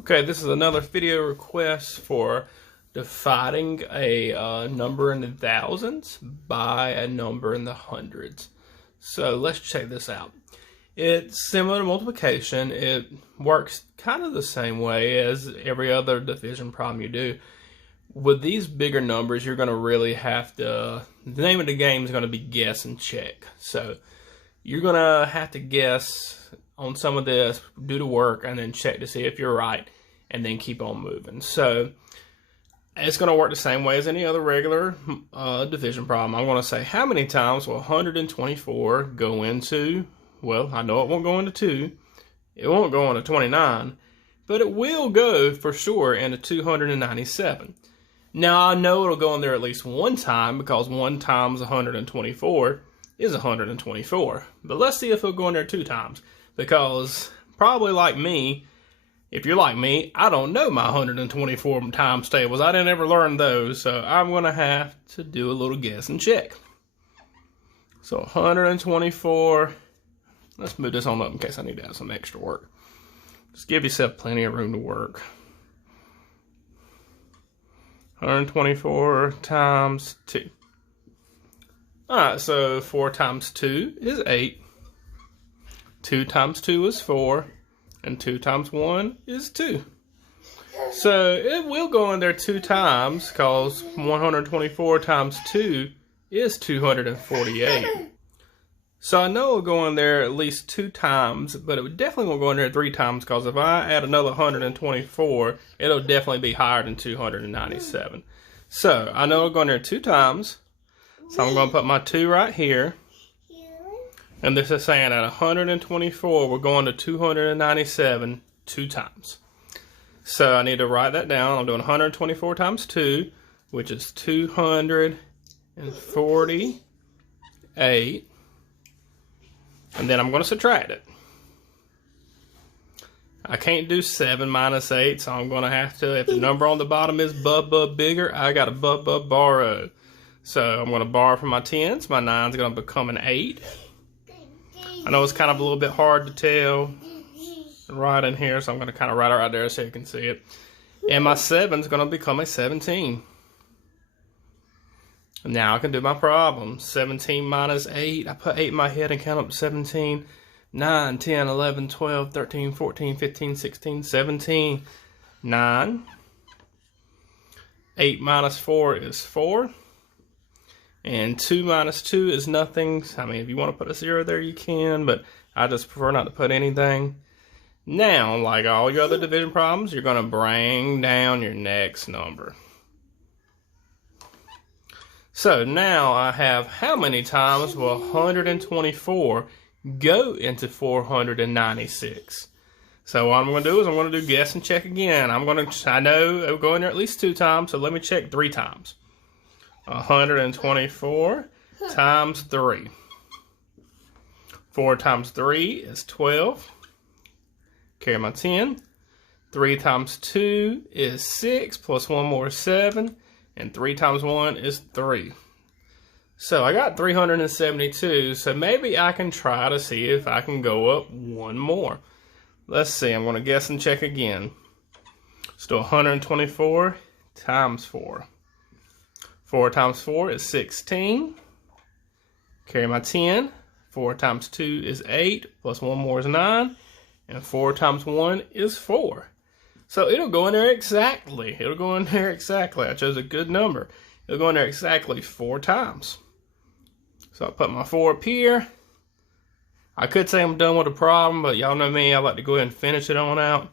Okay, this is another video request for dividing a number in the thousands by a number in the hundreds. So let's check this out. It's similar to multiplication. It works kind of the same way as every other division problem you do. With these bigger numbers, you're going to really have to, the name of the game is going to be guess and check. So you're going to have to guess on some of this, do the work, and then check to see if you're right, and then keep on moving. So it's going to work the same way as any other regular division problem. I'm going to say, how many times will 124 go into, well, I know it won't go into 2. It won't go into 29, but it will go for sure into 297. Now, I know it'll go in there at least one time because 1 times 124 is 124. But let's see if it'll go in there 2 times. Because probably like me, if you're like me, I don't know my 124 times tables. I didn't ever learn those, so I'm going to have to do a little guess and check. So 124, let's move this on up in case I need to have some extra work. Just give yourself plenty of room to work. 124 times 2. Alright, so 4 times 2 is 8. 2 times 2 is 4, and 2 times 1 is 2. So it will go in there 2 times, because 124 times 2 is 248. So I know it'll go in there at least 2 times, but it definitely won't go in there 3 times, because if I add another 124, it'll definitely be higher than 297. So I know it'll go in there 2 times, so I'm going to put my 2 right here. And this is saying at 124, we're going to 297 2 times. So I need to write that down. I'm doing 124 times 2, which is 248. And then I'm going to subtract it. I can't do 7 minus 8, so I'm going to have to, if the number on the bottom is bigger, I got to borrow. So I'm going to borrow from my 10s. My 9's going to become an 8. I know it's kind of a little bit hard to tell right in here, so I'm going to kind of write it right there so you can see it. And my 7's going to become a 17. Now I can do my problem. 17 minus 8. I put 8 in my head and count up to 17. 9, 10, 11, 12, 13, 14, 15, 16, 17. 9. 8 minus 4 is 4. And 2 minus 2 is nothing. I mean, if you want to put a 0 there, you can, but I just prefer not to put anything. Now, like all your other division problems, you're going to bring down your next number. So now I have, how many times will 124 go into 496? So what I'm going to do is I'm going to do guess and check again. I know it'll go in there at least 2 times, so let me check 3 times. 124 times 3. 4 times 3 is 12. Carry my 10. 3 times 2 is 6, plus 1 more is 7. And 3 times 1 is 3. So I got 372, so maybe I can try to see if I can go up 1 more. Let's see, I'm going to guess and check again. Still 124 times 4. 4 times 4 is 16. Carry my 10. 4 times 2 is 8, plus 1 more is 9. And 4 times 1 is 4. So it'll go in there exactly. It'll go in there exactly. I chose a good number. It'll go in there exactly 4 times. So I'll put my 4 up here. I could say I'm done with the problem, but y'all know me. I like to go ahead and finish it on out.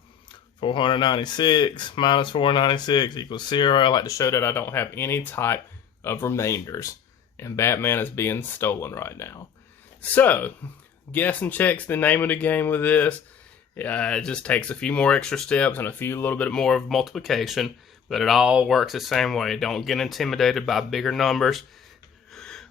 496 minus 496 equals 0. I like to show that I don't have any type of remainders. And Batman is being stolen right now. So, guess and check's the name of the game with this. It just takes a few more extra steps and a little bit more of multiplication. But it all works the same way. Don't get intimidated by bigger numbers.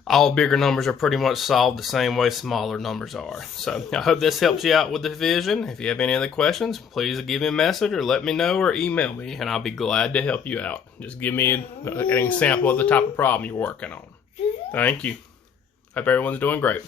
All bigger numbers are pretty much solved the same way smaller numbers are. So I hope this helps you out with the division. If you have any other questions, please give me a message or let me know or email me, and I'll be glad to help you out. Just give me an example of the type of problem you're working on. Thank you. Hope everyone's doing great.